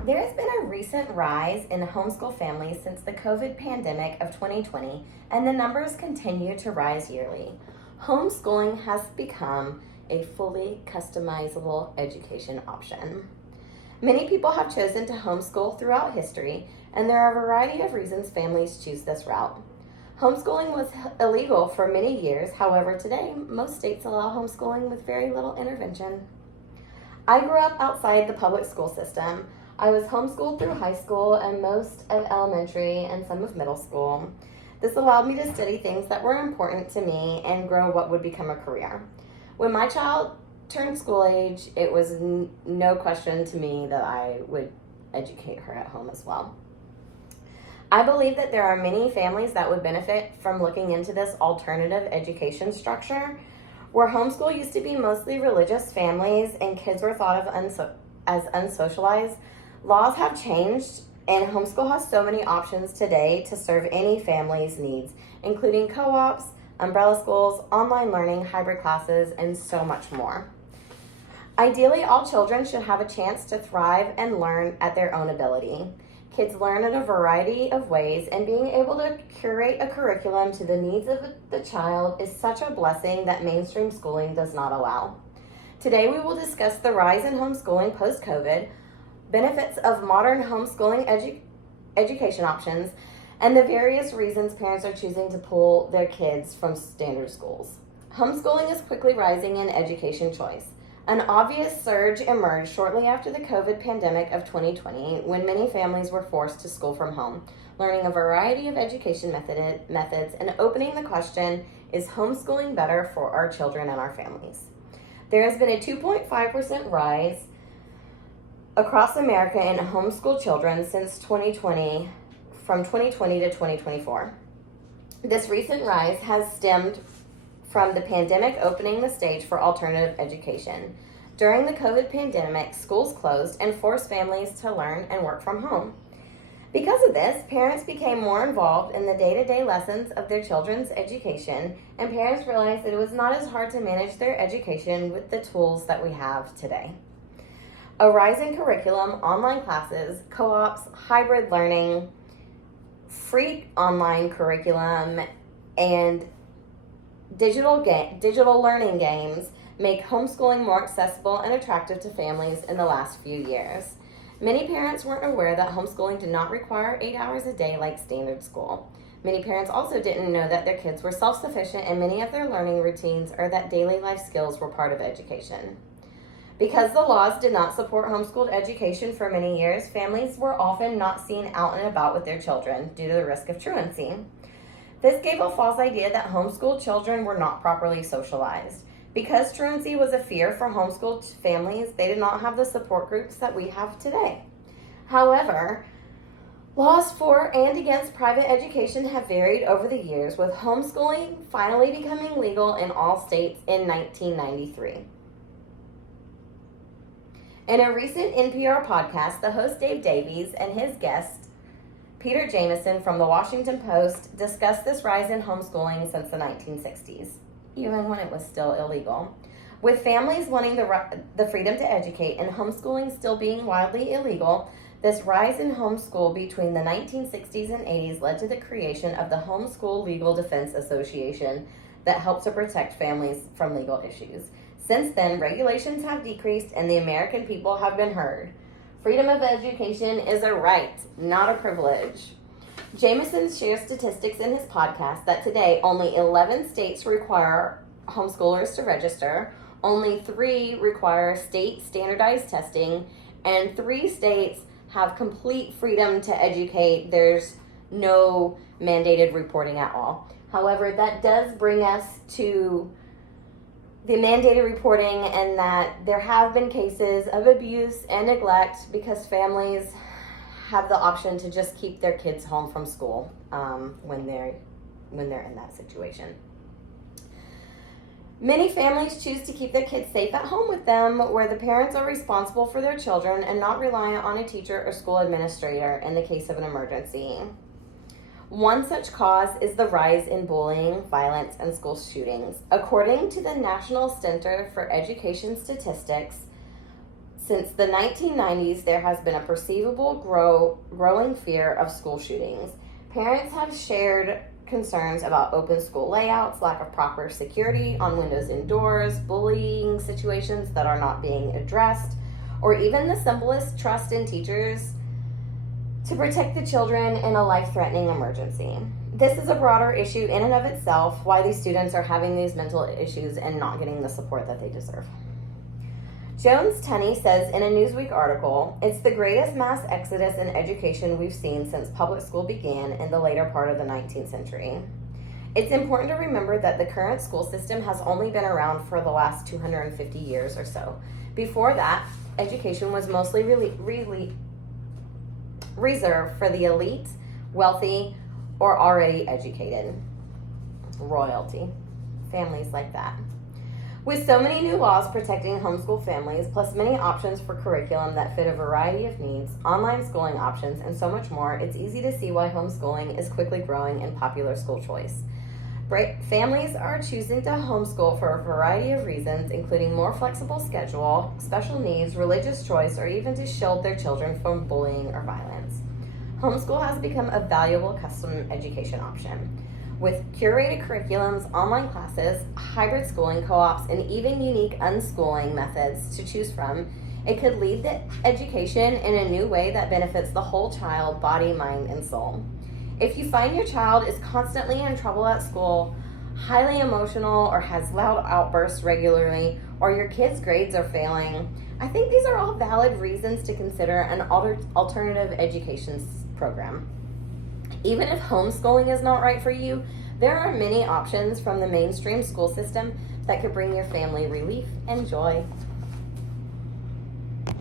There has been a recent rise in homeschool families since the COVID pandemic of 2020, and the numbers continue to rise yearly. Homeschooling has become a fully customizable education option. Many people have chosen to homeschool throughout history, and there are a variety of reasons families choose this route. Homeschooling was illegal for many years, however, today most states allow homeschooling with very little intervention. I grew up outside the public school system. I was homeschooled through high school and most of elementary and some of middle school. This allowed me to study things that were important to me and grow what would become a career. When my child turned school age, it was no question to me that I would educate her at home as well. I believe that there are many families that would benefit from looking into this alternative education structure. Where homeschool used to be mostly religious families and kids were thought of as unsocialized, laws have changed, and homeschool has so many options today to serve any family's needs, including co-ops, umbrella schools, online learning, hybrid classes, and so much more. Ideally, all children should have a chance to thrive and learn at their own ability. Kids learn in a variety of ways, and being able to curate a curriculum to the needs of the child is such a blessing that mainstream schooling does not allow. Today, we will discuss the rise in homeschooling post-COVID, benefits of modern homeschooling education options, and the various reasons parents are choosing to pull their kids from standard schools. Homeschooling is quickly rising in education choice. An obvious surge emerged shortly after the COVID pandemic of 2020 when many families were forced to school from home, learning a variety of education methods and opening the question, is homeschooling better for our children and our families? There has been a 2.5% rise across America in homeschool children since 2020, from 2020 to 2024. This recent rise has stemmed from the pandemic opening the stage for alternative education. During the COVID pandemic, schools closed and forced families to learn and work from home. Because of this, parents became more involved in the day-to-day lessons of their children's education, and parents realized that it was not as hard to manage their education with the tools that we have today. A rise in curriculum, online classes, co-ops, hybrid learning, free online curriculum, and digital learning games make homeschooling more accessible and attractive to families in the last few years. Many parents weren't aware that homeschooling did not require 8 hours a day like standard school. Many parents also didn't know that their kids were self-sufficient in many of their learning routines or that daily life skills were part of education. Because the laws did not support homeschooled education for many years, families were often not seen out and about with their children due to the risk of truancy. This gave a false idea that homeschooled children were not properly socialized. Because truancy was a fear for homeschooled families, they did not have the support groups that we have today. However, laws for and against private education have varied over the years, with homeschooling finally becoming legal in all states in 1993. In a recent NPR podcast, the host Dave Davies and his guest Peter Jamison from the Washington Post discussed this rise in homeschooling since the 1960s, even when it was still illegal. With families wanting the freedom to educate and homeschooling still being widely illegal, this rise in homeschool between the 1960s and 80s led to the creation of the Homeschool Legal Defense Association that helped to protect families from legal issues. Since then, regulations have decreased and the American people have been heard. Freedom of education is a right, not a privilege. Jamison shares statistics in his podcast that today only 11 states require homeschoolers to register, only 3 require state standardized testing, and 3 states have complete freedom to educate. There's no mandated reporting at all. However, that does bring us to the mandated reporting, and that there have been cases of abuse and neglect because families have the option to just keep their kids home from school when they're in that situation. Many families choose to keep their kids safe at home with them, where the parents are responsible for their children and not reliant on a teacher or school administrator in the case of an emergency. One such cause is the rise in bullying, violence, and school shootings. According to the National Center for Education Statistics, Since the 1990s, there has been a perceivable growing fear of school shootings. Parents have shared concerns about open school layouts, lack of proper security on windows and doors, bullying situations that are not being addressed, or even the simplest trust in teachers to protect the children in a life-threatening emergency. This is a broader issue in and of itself, why these students are having these mental issues and not getting the support that they deserve. Jones-Tunney says in a Newsweek article, "It's the greatest mass exodus in education we've seen since public school began in the later part of the 19th century. It's important to remember that the current school system has only been around for the last 250 years or so. Before that, education was mostly really reserved for the elite, wealthy, or already educated. Royalty. Families like that. With so many new laws protecting homeschool families, plus many options for curriculum that fit a variety of needs, online schooling options, and so much more, it's easy to see why homeschooling is quickly growing in popular school choice. Families are choosing to homeschool for a variety of reasons, including more flexible schedule, special needs, religious choice, or even to shield their children from bullying or violence. Homeschool has become a valuable custom education option. With curated curriculums, online classes, hybrid schooling co-ops, and even unique unschooling methods to choose from, it could lead the education in a new way that benefits the whole child, body, mind, and soul. If you find your child is constantly in trouble at school, highly emotional, or has loud outbursts regularly, or your kid's grades are failing, I think these are all valid reasons to consider an alternative education program. Even if homeschooling is not right for you, there are many options from the mainstream school system that could bring your family relief and joy.